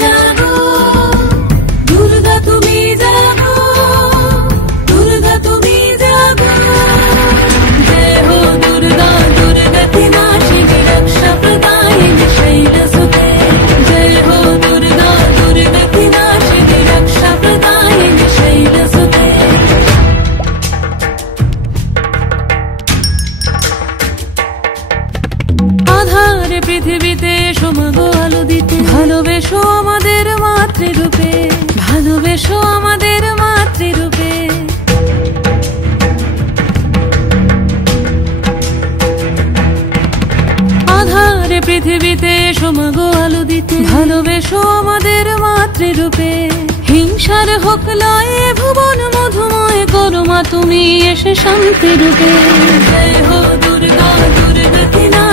জাগো, দুর্গা তুমি জাগো, দুর্গা তুমি জাগো। जय हो दुर्गा दुर्गति नाशिनी रक्षा प्रदायिनी शैलसुते। जय हो दुर्गा दुर्गति नाशिनी रक्षा प्रदायिनी शैलसुते। আধারে পৃথিবীতে এসো মাগো আলো দিতে, ভালোবেসো আমাদের মাতৃরূপে, ভালোবেসো আমাদের মাতৃরূপে। আধারে পৃথিবীতে এসো মাগো আলো দিতে, ভালোবেসো আমাদের মাতৃরূপে। হিংসার হোক লয় ভুবন মধুময়, করো মা তুমি এসে শান্তি রূপে। জয় হো দুর্গা দুর্গতি না